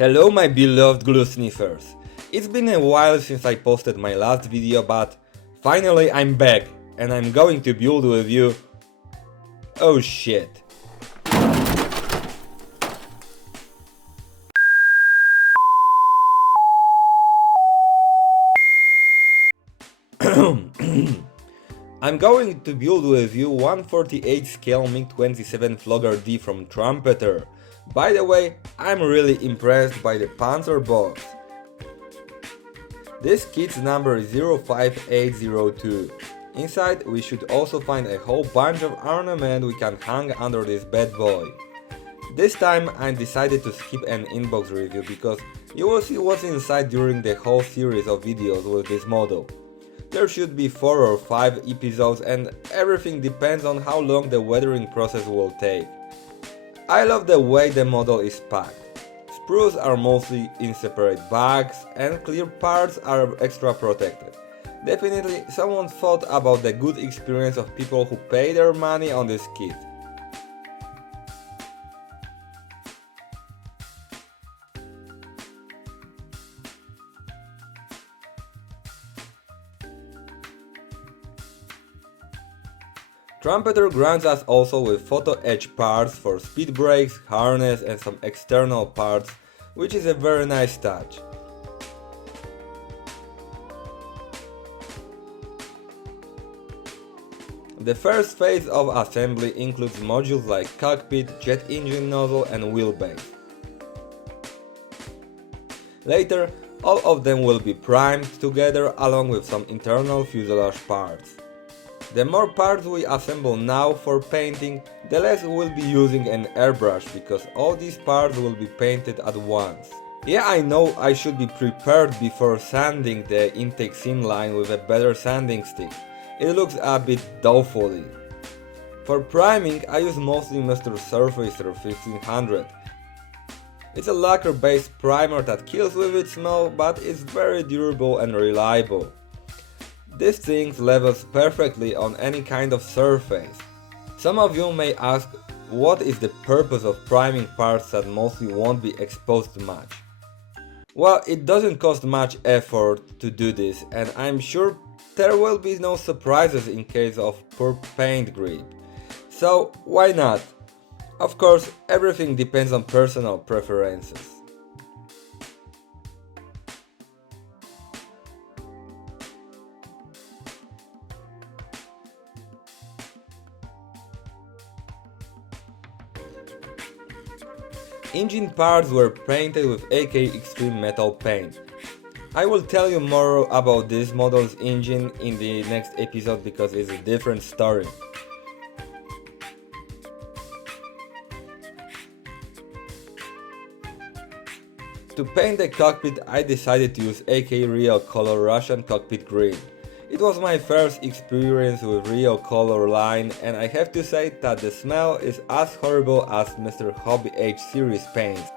Hello my beloved glue sniffers. It's been a while since I posted my last video, but finally I'm back and I'm going to build with you... Oh shit. I'm going to build with you 1/48 scale Mig-27 Flogger D from Trumpeter. By the way, I'm really impressed by the Panzer box. This kit's number is 05802. Inside we should also find a whole bunch of ornament we can hang under this bad boy. This time I decided to skip an inbox review because you will see what's inside during the whole series of videos with this model. There should be 4 or 5 episodes and everything depends on how long the weathering process will take. I love the way the model is packed. Sprues are mostly in separate bags and clear parts are extra protected. Definitely someone thought about the good experience of people who pay their money on this kit. Trumpeter grants us also with photo edge parts for speed brakes, harness and some external parts, which is a very nice touch. The first phase of assembly includes modules like cockpit, jet engine nozzle and wheelbase. Later, all of them will be primed together along with some internal fuselage parts. The more parts we assemble now for painting, the less we'll be using an airbrush because all these parts will be painted at once. Yeah, I know I should be prepared before sanding the intake seam line with a better sanding stick. It looks a bit doubtfully. For priming, I use mostly Mr. Surfacer 1500. It's a lacquer based primer that kills with its smell, but it's very durable and reliable. This thing levels perfectly on any kind of surface. Some of you may ask, what is the purpose of priming parts that mostly won't be exposed much? Well, it doesn't cost much effort to do this, and I'm sure there will be no surprises in case of poor paint grip. So why not? Of course, everything depends on personal preferences. Engine parts were painted with AK Extreme Metal paint. I will tell you more about this model's engine in the next episode because it's a different story. To paint the cockpit, I decided to use AK Real Color Russian Cockpit Green. It was my first experience with Real Color line and I have to say that the smell is as horrible as Mr. Hobby H series paints.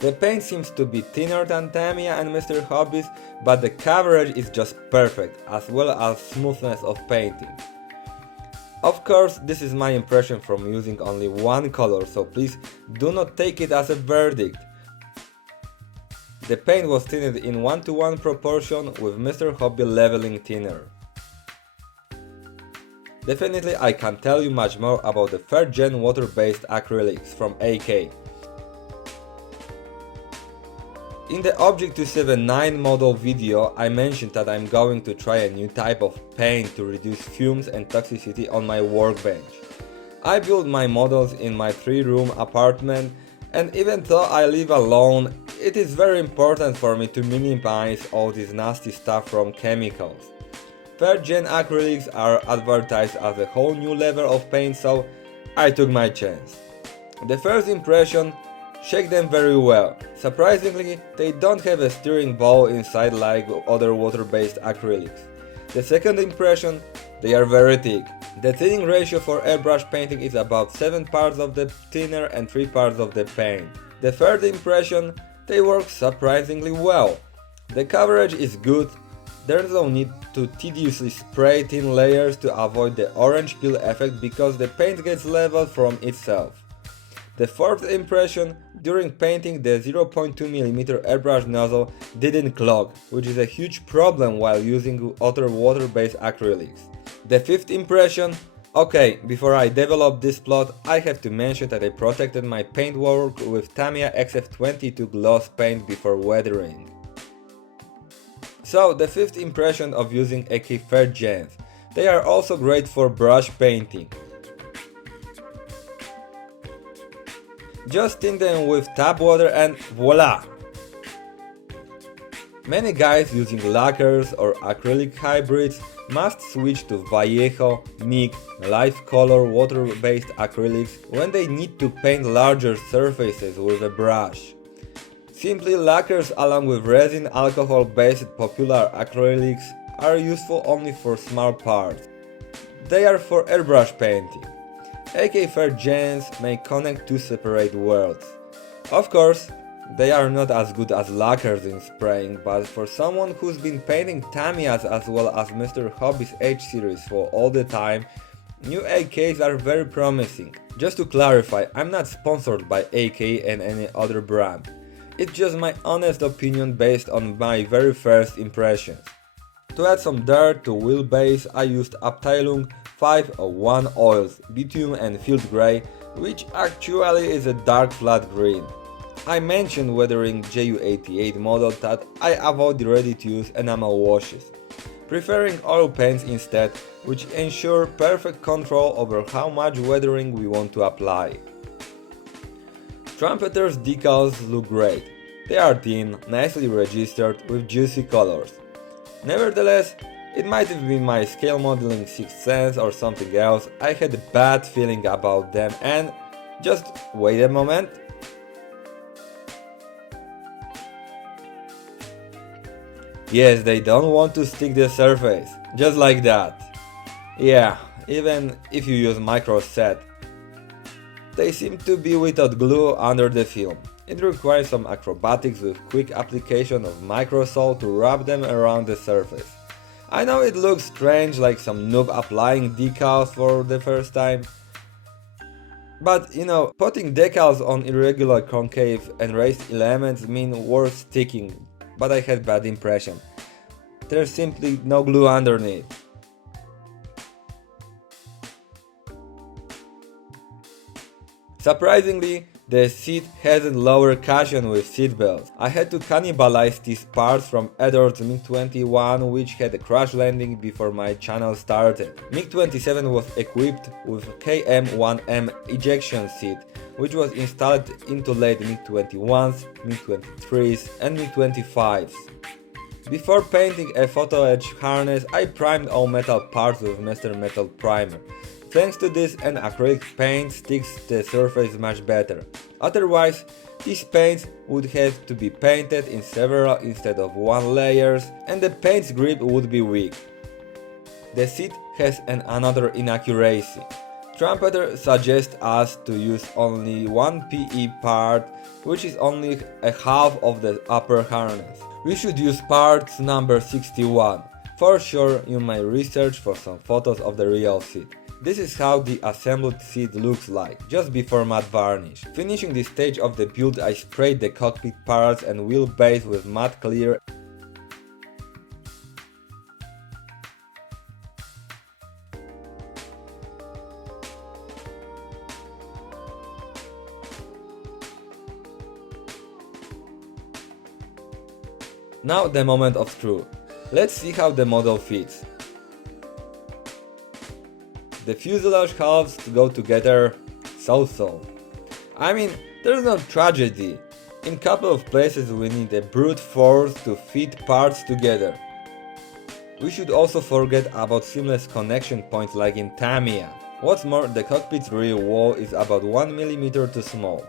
The paint seems to be thinner than Tamiya and Mr. Hobby's, but the coverage is just perfect, as well as smoothness of painting. Of course, this is my impression from using only one color, so please do not take it as a verdict. The paint was thinned in 1:1 proportion with Mr. Hobby leveling thinner. Definitely I can tell you much more about the 3rd gen water-based acrylics from AK. In the Ejection model video I mentioned that I'm going to try a new type of paint to reduce fumes and toxicity on my workbench. I build my models in my 3-room apartment and even though I live alone, it is very important for me to minimize all this nasty stuff from chemicals. 3rd gen acrylics are advertised as a whole new level of paint, so I took my chance. The first impression, shake them very well. Surprisingly, they don't have a steering ball inside like other water-based acrylics. The second impression, they are very thick. The thinning ratio for airbrush painting is about 7 parts of the thinner and 3 parts of the paint. The third impression, they work surprisingly well. The coverage is good, there's no need to tediously spray thin layers to avoid the orange peel effect because the paint gets leveled from itself. The fourth impression, during painting the 0.2mm airbrush nozzle didn't clog, which is a huge problem while using other water-based acrylics. The fifth impression, okay, before I develop this plot, I have to mention that I protected my paintwork with Tamiya XF22 gloss paint before weathering. So, the fifth impression of using AK-30 gens. They are also great for brush painting. Just tint them with tap water and voila! Many guys using lacquers or acrylic hybrids must switch to Vallejo, Mig, light color water-based acrylics when they need to paint larger surfaces with a brush. Simply lacquers along with resin alcohol-based popular acrylics are useful only for small parts. They are for airbrush painting. AK-30 gens may connect two separate worlds. Of course, they are not as good as lacquers in spraying, but for someone who's been painting Tamiyas as well as Mr. Hobby's H series for all the time, new AKs are very promising. Just to clarify, I'm not sponsored by AK and any other brand. It's just my honest opinion based on my very first impressions. To add some dirt to wheelbase, I used Abteilung 501 oils, bitumen and field grey, which actually is a dark flat green. I mentioned weathering Ju-88 model that I avoid ready-to-use enamel washes, preferring oil paints instead, which ensure perfect control over how much weathering we want to apply. Trumpeter's decals look great. They are thin, nicely registered, with juicy colors. Nevertheless, it might have been my scale modeling sixth sense or something else. I had a bad feeling about them and just wait a moment. Yes, they don't want to stick the surface, just like that. Yeah, even if you use micro set. They seem to be without glue under the film. It requires some acrobatics with quick application of microsol to wrap them around the surface. I know it looks strange, like some noob applying decals for the first time. But you know, putting decals on irregular concave and raised elements mean worse sticking, but I had bad impression. There's simply no glue underneath. Surprisingly, the seat hasn't lower cushion with seat belts. I had to cannibalize these parts from Edward's Mig-21, which had a crash landing before my channel started. Mig-27 was equipped with KM1M ejection seat, which was installed into late Mig-21s, Mig-23s and Mig-25s. Before painting a photo edge harness, I primed all metal parts with Mr. Metal Primer. Thanks to this, an acrylic paint sticks the surface much better. Otherwise, these paints would have to be painted in several instead of one layers, and the paint's grip would be weak. The seat has another inaccuracy. Trumpeter suggests us to use only one PE part, which is only a half of the upper harness. We should use parts number 61. For sure, you may research for some photos of the real seat. This is how the assembled seat looks like, just before matte varnish. Finishing this stage of the build, I sprayed the cockpit parts and wheelbase with matte clear. Now the moment of truth. Let's see how the model fits. The fuselage halves go together so-so. I mean, there's no tragedy. In couple of places we need a brute force to fit parts together. We should also forget about seamless connection points like in Tamiya. What's more, the cockpit's rear wall is about 1 mm too small.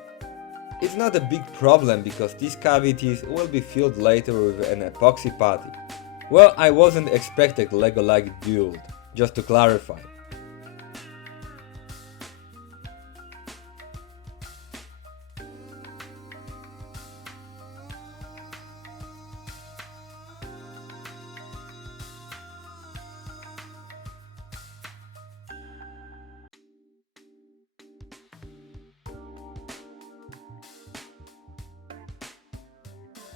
It's not a big problem because these cavities will be filled later with an epoxy putty. Well, I wasn't expecting Lego-like build, just to clarify.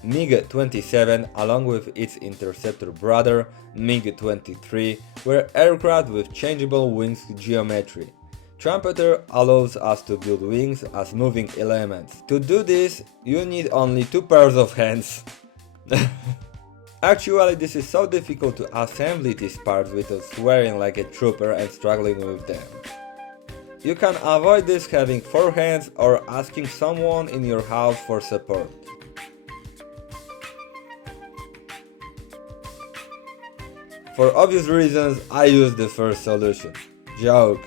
Mig-27 along with its interceptor brother Mig-23 were aircraft with changeable wings geometry. Trumpeter allows us to build wings as moving elements. To do this, you need only 2 pairs of hands. Actually, this is so difficult to assemble these parts without swearing like a trooper and struggling with them. You can avoid this having 4 hands or asking someone in your house for support. For obvious reasons, I use the first solution. Joke.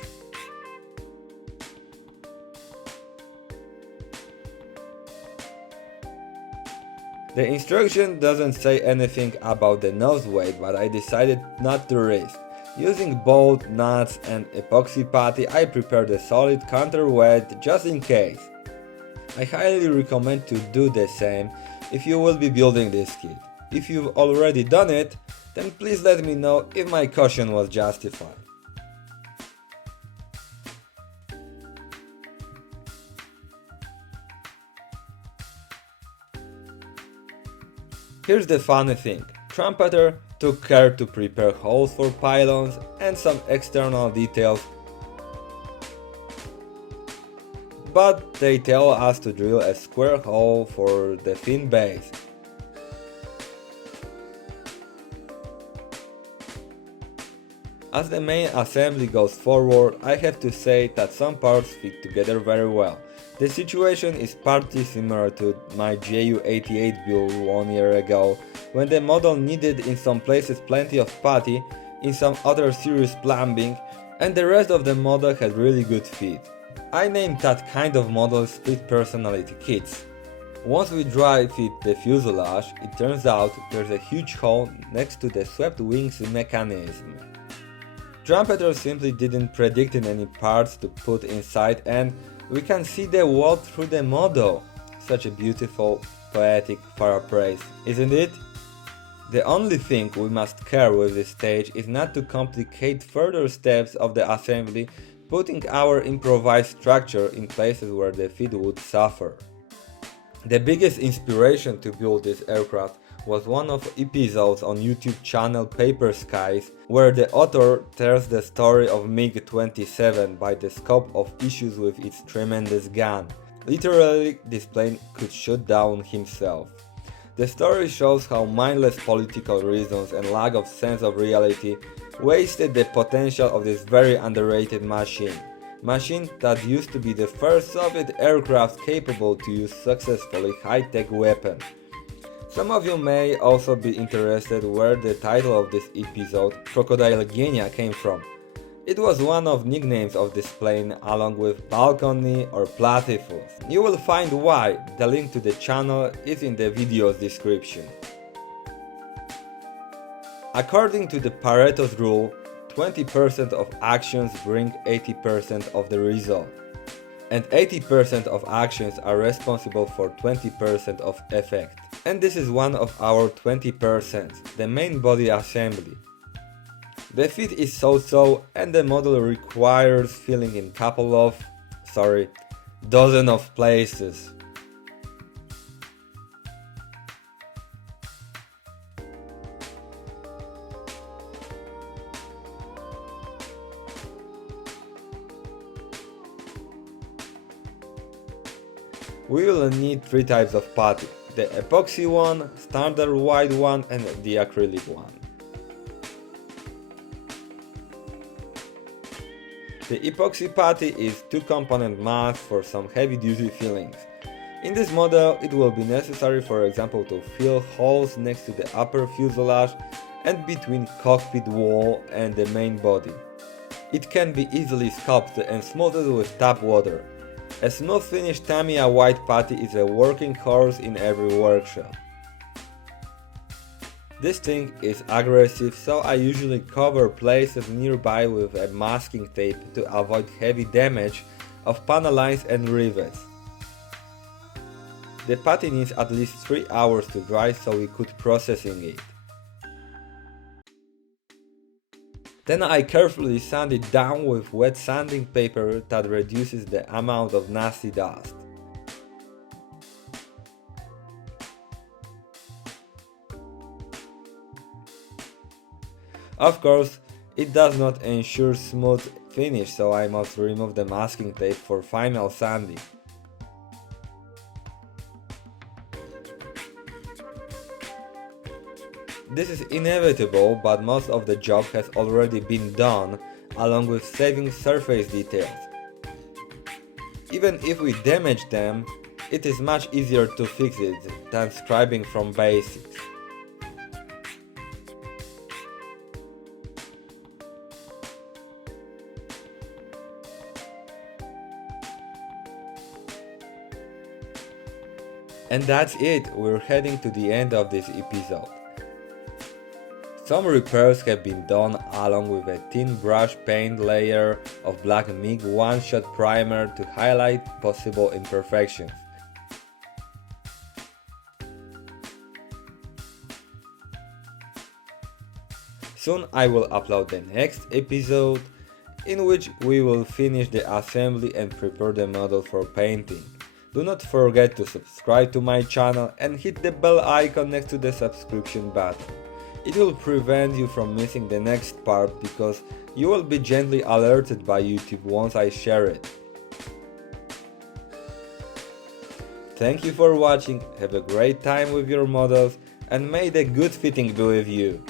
The instruction doesn't say anything about the nose weight, but I decided not to risk. Using bolt, nuts and epoxy putty, I prepared a solid counterweight just in case. I highly recommend to do the same if you will be building this kit. If you've already done it, then please let me know if my caution was justified. Here's the funny thing, Trumpeter took care to prepare holes for pylons and some external details, but they tell us to drill a square hole for the fin base. As the main assembly goes forward, I have to say that some parts fit together very well. The situation is partly similar to my Ju-88 build 1 year ago, when the model needed in some places plenty of putty, in some other serious plumbing, and the rest of the model had really good fit. I named that kind of model split personality kits. Once we dry fit the fuselage, it turns out there's a huge hole next to the swept wings mechanism. Trumpeter simply didn't predict any parts to put inside, and we can see the wall through the model. Such a beautiful, poetic paraphrase, isn't it? The only thing we must care with this stage is not to complicate further steps of the assembly, putting our improvised structure in places where the fit would suffer. The biggest inspiration to build this aircraft was one of episodes on YouTube channel Paper Skies, where the author tells the story of Mig-27 by the scope of issues with its tremendous gun. Literally, this plane could shoot down himself. The story shows how mindless political reasons and lack of sense of reality wasted the potential of this very underrated machine that used to be the first Soviet aircraft capable to use successfully high-tech weapon. Some of you may also be interested where the title of this episode, Crocodile Gena, came from. It was one of nicknames of this plane along with balcony or platypus. You will find why, the link to the channel is in the video's description. According to the Pareto's rule, 20% of actions bring 80% of the result, and 80% of actions are responsible for 20% of effect. And this is one of our 20%, the main body assembly. The fit is so-so and the model requires filling in dozen of places. We will need 3 types of putty, the epoxy one, standard white one and the acrylic one. The epoxy putty is 2-component mass for some heavy-duty fillings. In this model, it will be necessary, for example, to fill holes next to the upper fuselage and between cockpit wall and the main body. It can be easily sculpted and smoothed with tap water. A smooth finished Tamiya white putty is a working horse in every workshop. This thing is aggressive, so I usually cover places nearby with a masking tape to avoid heavy damage of panel lines and rivets. The putty needs at least 3 hours to dry, so we could processing it. Then I carefully sand it down with wet sanding paper that reduces the amount of nasty dust. Of course, it does not ensure smooth finish, so I must remove the masking tape for final sanding. This is inevitable, but most of the job has already been done, along with saving surface details. Even if we damage them, it is much easier to fix it than scribing from basics. And that's it, we're heading to the end of this episode. Some repairs have been done along with a thin brush paint layer of black MiG one-shot primer to highlight possible imperfections. Soon I will upload the next episode, in which we will finish the assembly and prepare the model for painting. Do not forget to subscribe to my channel and hit the bell icon next to the subscription button. It will prevent you from missing the next part because you will be gently alerted by YouTube once I share it. Thank you for watching, have a great time with your models, and may the good fitting be with you.